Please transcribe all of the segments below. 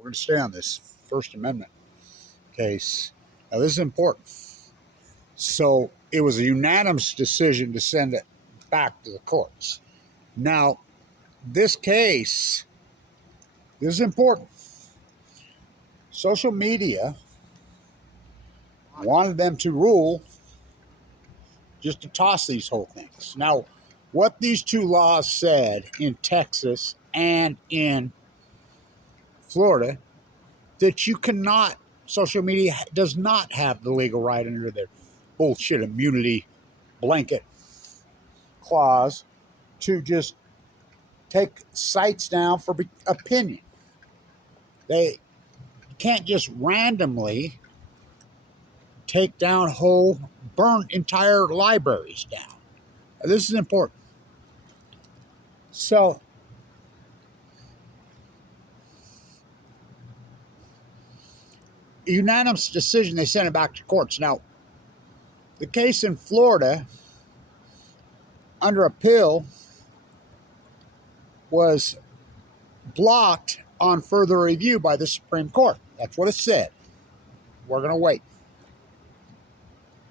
We're going to stay on this First Amendment case. Now, this is important. So, it was a unanimous decision to send it back to the courts. Now, this case, this is important. Social media wanted them to rule just to toss these whole things. Now, what these two laws said in Texas and in Florida, that you cannot, social media does not have the legal right under their bullshit immunity blanket clause to just take sites down for opinion. They can't just randomly take down burn entire libraries down. This is important. So, unanimous decision, they sent it back to courts. Now, the case in Florida, under appeal, was blocked on further review by the Supreme Court. That's what it said. We're going to wait.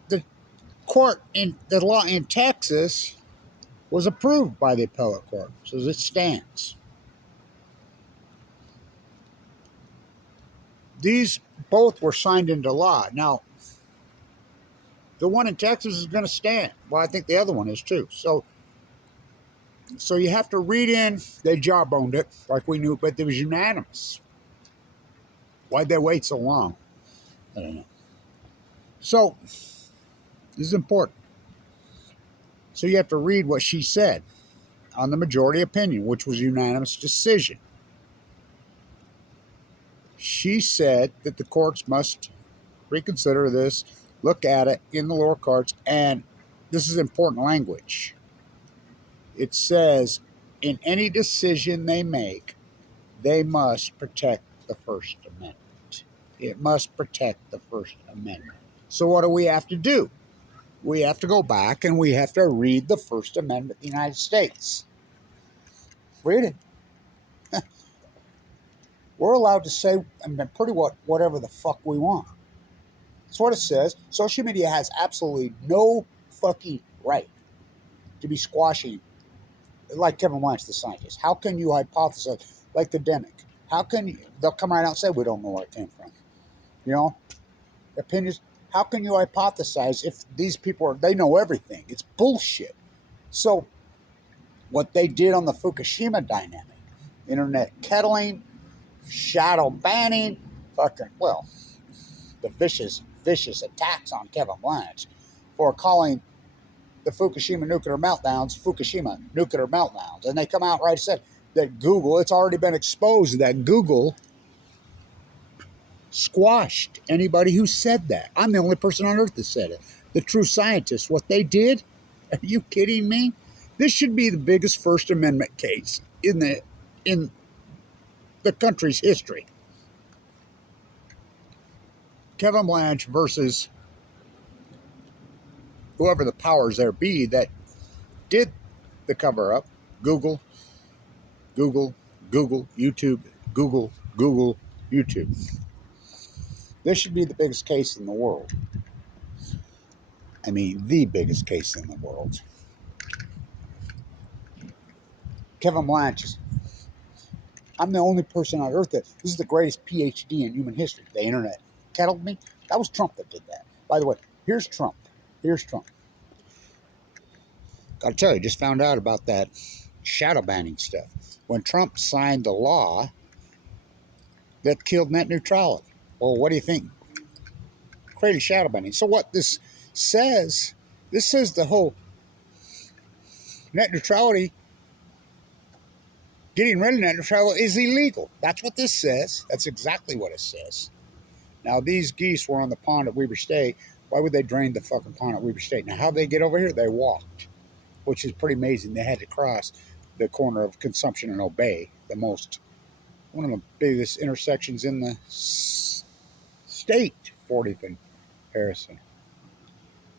The court in the law in Texas was approved by the appellate court, so it stands. These both were signed into law. Now, the one in Texas is going to stand. Well, I think the other one is too. So you have to read in, they jawboned it like we knew, but it was unanimous. Why'd they wait so long? I don't know. So, this is important. So you have to read what she said on the majority opinion, which was unanimous decision. She said that the courts must reconsider this, look at it in the lower courts, and this is important language. It says, in any decision they make, they must protect the First Amendment. It must protect the First Amendment. So what do we have to do? We have to go back and we have to read the First Amendment of the United States. Read it. We're allowed to say pretty whatever the fuck we want. That's what it says. Social media has absolutely no fucking right to be squashing, like Kevin Lynch, the scientist. How can you hypothesize, like the Demic? How can you, they'll come right out and say, we don't know where it came from. You know, opinions. How can you hypothesize if these people they know everything? It's bullshit. So, what they did on the Fukushima dynamic, internet kettling, shadow banning, the vicious attacks on Kevin Blanche for calling the Fukushima nuclear meltdowns. And they come out right and said that Google, it's already been exposed that Google squashed anybody who said that. I'm the only person on earth that said it. The true scientists, what they did, are you kidding me? This should be the biggest First Amendment case in the country's history. Kevin Blanche versus whoever the powers there be that did the cover-up. Google, YouTube, Google, YouTube. This should be the biggest case in the world. I mean, the biggest case in the world. Kevin Blanche, I'm the only person on earth this is the greatest PhD in human history. The internet kettled me. That was Trump that did that. By the way, here's Trump. Gotta tell you, just found out about that shadow banning stuff. When Trump signed the law that killed net neutrality. Well, what do you think? Created shadow banning. So what this says the whole net neutrality, getting rid of net neutrality is illegal. That's what this says. That's exactly what it says. Now, these geese were on the pond at Weber State. Why would they drain the fucking pond at Weber State? Now, how'd they get over here? They walked, which is pretty amazing. They had to cross the corner of Consumption and Obey, one of the biggest intersections in the state, 40th and Harrison.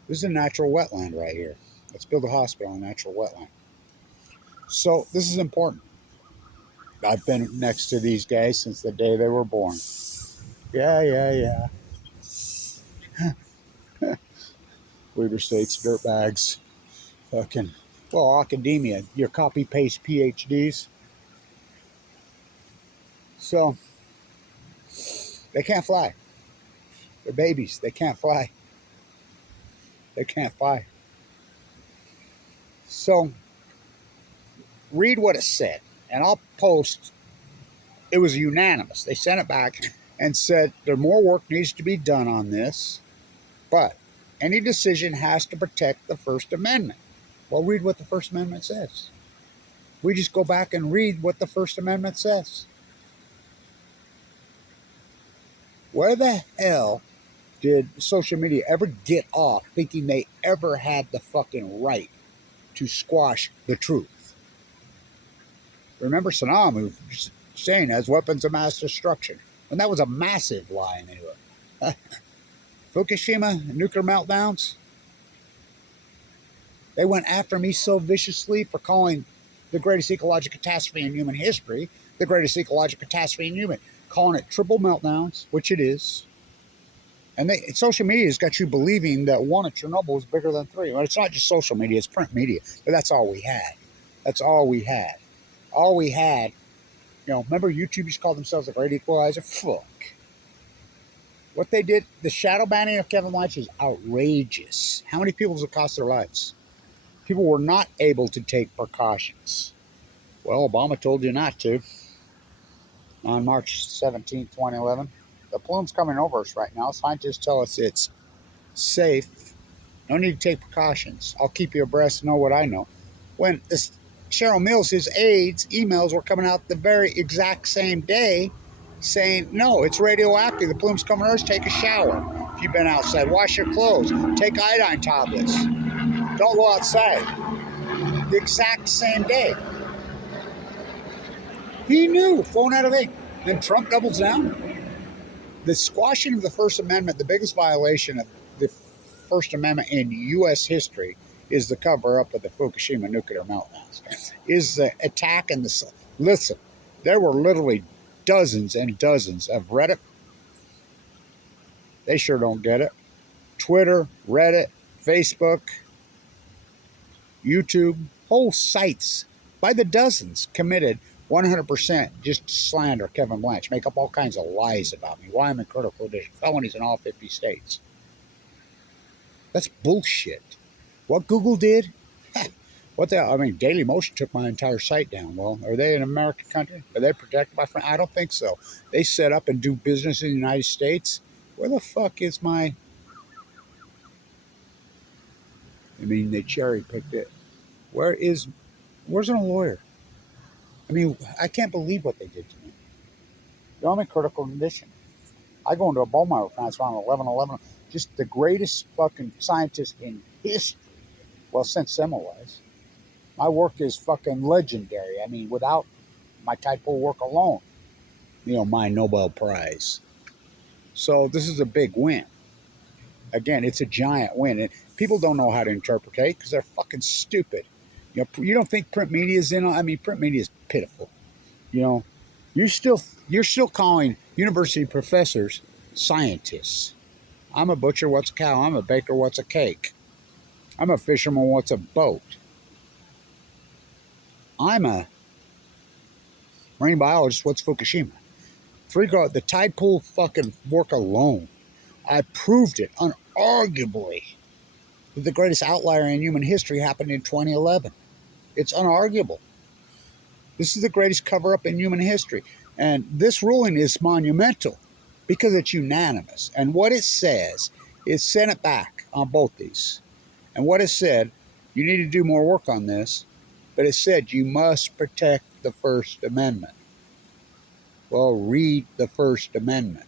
This is a natural wetland right here. Let's build a hospital on a natural wetland. So this is important. I've been next to these guys since the day they were born. Yeah, yeah, yeah. Weaver State's dirtbags. Fucking, well, academia, your copy paste PhDs. So they can't fly. They're babies. They can't fly. They can't fly. So read what it said, and I'll post. It was unanimous. They sent it back and said there more work needs to be done on this, but any decision has to protect the First Amendment. Well, read what the First Amendment says. We just go back and read what the First Amendment says. Where the hell did social media ever get off thinking they ever had the fucking right to squash the truth? Remember Saddam saying as weapons of mass destruction, and that was a massive lie anyway. Fukushima nuclear meltdowns, they went after me so viciously for calling the greatest ecological catastrophe in human history the greatest ecological catastrophe in human, calling it triple meltdowns, which it is. And social media has got you believing that one at Chernobyl is bigger than three. Well, it's not just social media, it's print media. But that's all we had. That's all we had. All we had, remember YouTube used to call themselves the great equalizer? Fuck. What they did, the shadow banning of Kevin Lynch is outrageous. How many people does it cost their lives? People were not able to take precautions. Well, Obama told you not to on March 17, 2011. The plume's coming over us right now. Scientists tell us it's safe. No need to take precautions. I'll keep you abreast and know what I know. When this Cheryl Mills, his aides, emails were coming out the very exact same day saying, no, it's radioactive. The plume's coming over us. Take a shower. If you've been outside, wash your clothes. Take iodine tablets. Don't go outside. The exact same day. He knew, phone out of eight. Then Trump doubles down. The squashing of the First Amendment, the biggest violation of the First Amendment in U.S. history, is the cover-up of the Fukushima nuclear meltdowns. Is the attack and the... Listen, there were literally dozens and dozens of Reddit. They sure don't get it. Twitter, Reddit, Facebook, YouTube, whole sites by the dozens committed 100% just slander Kevin Blanch, make up all kinds of lies about me, why I'm in critical condition, felonies in all 50 states. That's bullshit. What Google did? What the hell? I mean, Daily Motion took my entire site down. Well, are they an American country? Are they protected by friends? I don't think so. They set up and do business in the United States. Where the fuck is my... I mean, they cherry-picked it. Where's a lawyer? I mean, I can't believe what they did to me. I'm in critical condition. I go into a bone marrow transplant on 11/11. Just the greatest fucking scientist in history. Well, since Semmelweis. My work is fucking legendary. I mean, without my typo work alone, my Nobel Prize. So this is a big win. Again, it's a giant win. And people don't know how to interpret because they're fucking stupid. You don't think print media is in on... I mean, print media is pitiful. You're still calling university professors scientists. I'm a butcher, what's a cow? I'm a baker, what's a cake? I'm a fisherman, what's a boat? I'm a marine biologist, what's Fukushima? The tide pool fucking work alone. I proved it unarguably that the greatest outlier in human history happened in 2011. It's unarguable. This is the greatest cover-up in human history. And this ruling is monumental because it's unanimous. And what it says is send it back on both these. And what it said, you need to do more work on this, but it said you must protect the First Amendment. Well, read the First Amendment.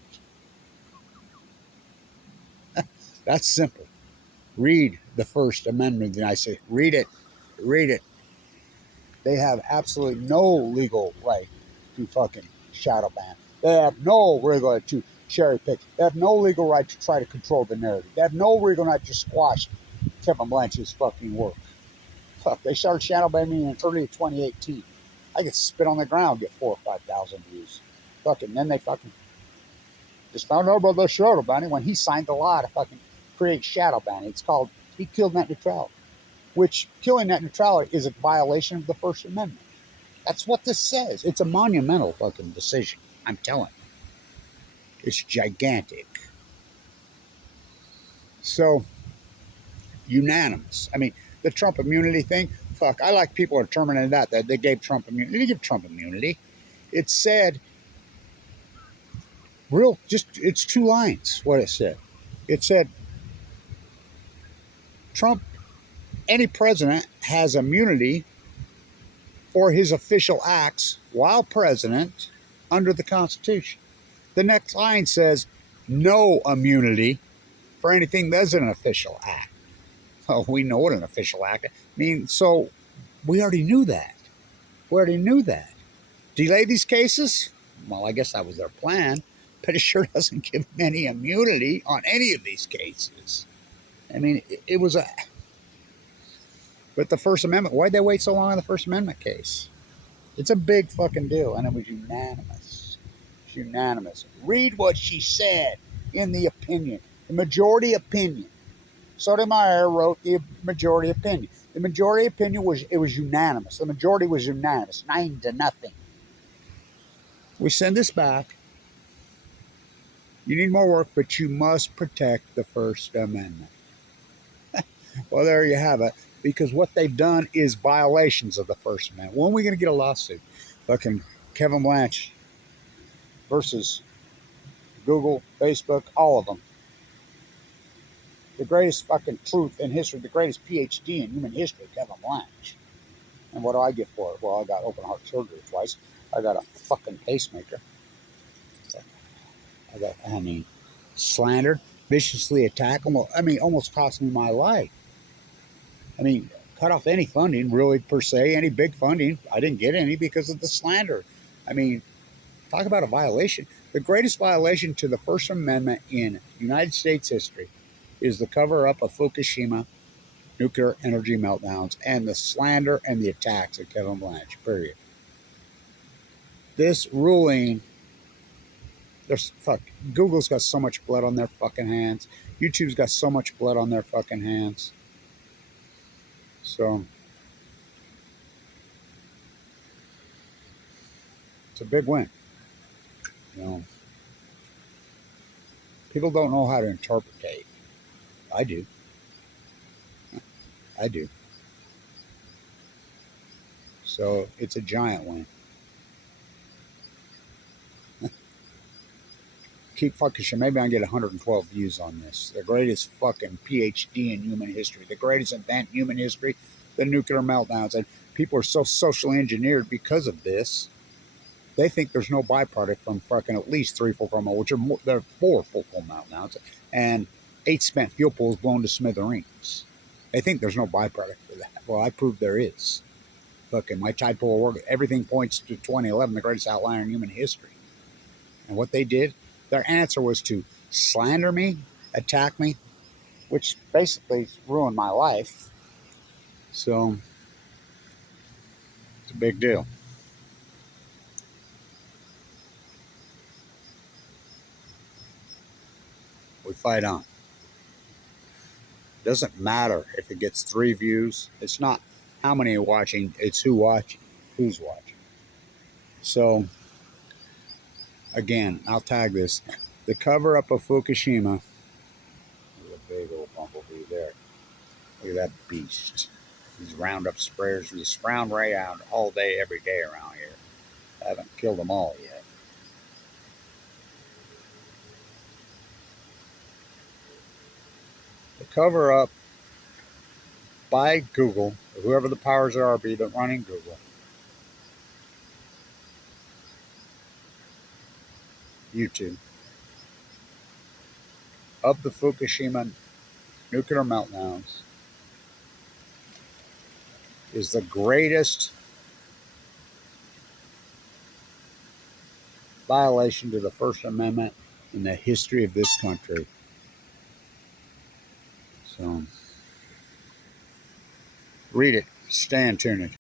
That's simple. Read the First Amendment of the United States. Read it. Read it. They have absolutely no legal right to fucking shadow ban. They have no legal right to cherry pick. They have no legal right to try to control the narrative. They have no legal right to squash Kevin Blanch's fucking work. Fuck, they started shadow banning in early 2018. I could spit on the ground, get 4,000 or 5,000 views. Fucking, then they fucking just found out about the shadow banning when he signed the law to fucking create shadow banning. It's called, he killed net neutrality, which killing net neutrality is a violation of the First Amendment. That's what this says. It's a monumental fucking decision. I'm telling you. It's gigantic. So, unanimous. I mean, the Trump immunity thing, fuck, I like people are terminating that they gave Trump immunity. They didn't give Trump immunity. It said, it's 2 lines, what it said. It said, Trump, any president has immunity for his official acts while president under the Constitution. The next line says, no immunity for anything that's an official act. Oh, we know what an official act is. I mean, so we already knew that. We already knew that. Delay these cases? Well, I guess that was their plan, but it sure doesn't give them any immunity on any of these cases. I mean, it was a... But the First Amendment, why'd they wait so long on the First Amendment case? It's a big fucking deal, and it was unanimous. It's unanimous. Read what she said in the opinion, the majority opinion. Sotomayor wrote the majority opinion. The majority opinion was unanimous. The majority was unanimous, 9-0. We send this back. You need more work, but you must protect the First Amendment. Well, there you have it. Because what they've done is violations of the First Amendment. When are we going to get a lawsuit? Fucking Kevin Blanch versus Google, Facebook, all of them. The greatest fucking truth in history, the greatest PhD in human history, Kevin Blanch. And what do I get for it? Well, I got open heart surgery twice. I got a fucking pacemaker. Slandered, viciously attacked, almost cost me my life. I mean, cut off any funding, really, per se, any big funding. I didn't get any because of the slander. I mean, talk about a violation. The greatest violation to the First Amendment in United States history is the cover-up of Fukushima nuclear energy meltdowns and the slander and the attacks of Kevin Blanch, period. This ruling... Google's got so much blood on their fucking hands. YouTube's got so much blood on their fucking hands. So, it's a big win. You know, people don't know how to interpretate. I do. I do. So, it's a giant win. Keep fucking shit. Maybe I can get 112 views on this. The greatest fucking PhD in human history. The greatest event in human history. The nuclear meltdowns. And people are so socially engineered because of this. They think there's no byproduct from fucking at least 3 Fukushima, which are there are 4 Fukushima meltdowns, and 8 spent fuel pools blown to smithereens. They think there's no byproduct for that. Well, I proved there is. Fucking my tide pool work. Everything points to 2011, the greatest outlier in human history. And what they did, their answer was to slander me, attack me, which basically ruined my life. So, it's a big deal. We fight on. Doesn't matter if it gets 3 views. It's not how many are watching, it's who's watching. So, again, I'll tag this. The cover-up of Fukushima. There's a big old bumblebee there. Look at that beast. These Roundup sprayers just round right out all day, every day around here. I haven't killed them all yet. The cover-up by Google, whoever the powers that are be that running Google, YouTube, of the Fukushima nuclear meltdowns is the greatest violation to the First Amendment in the history of this country. So, read it. Stay tuned.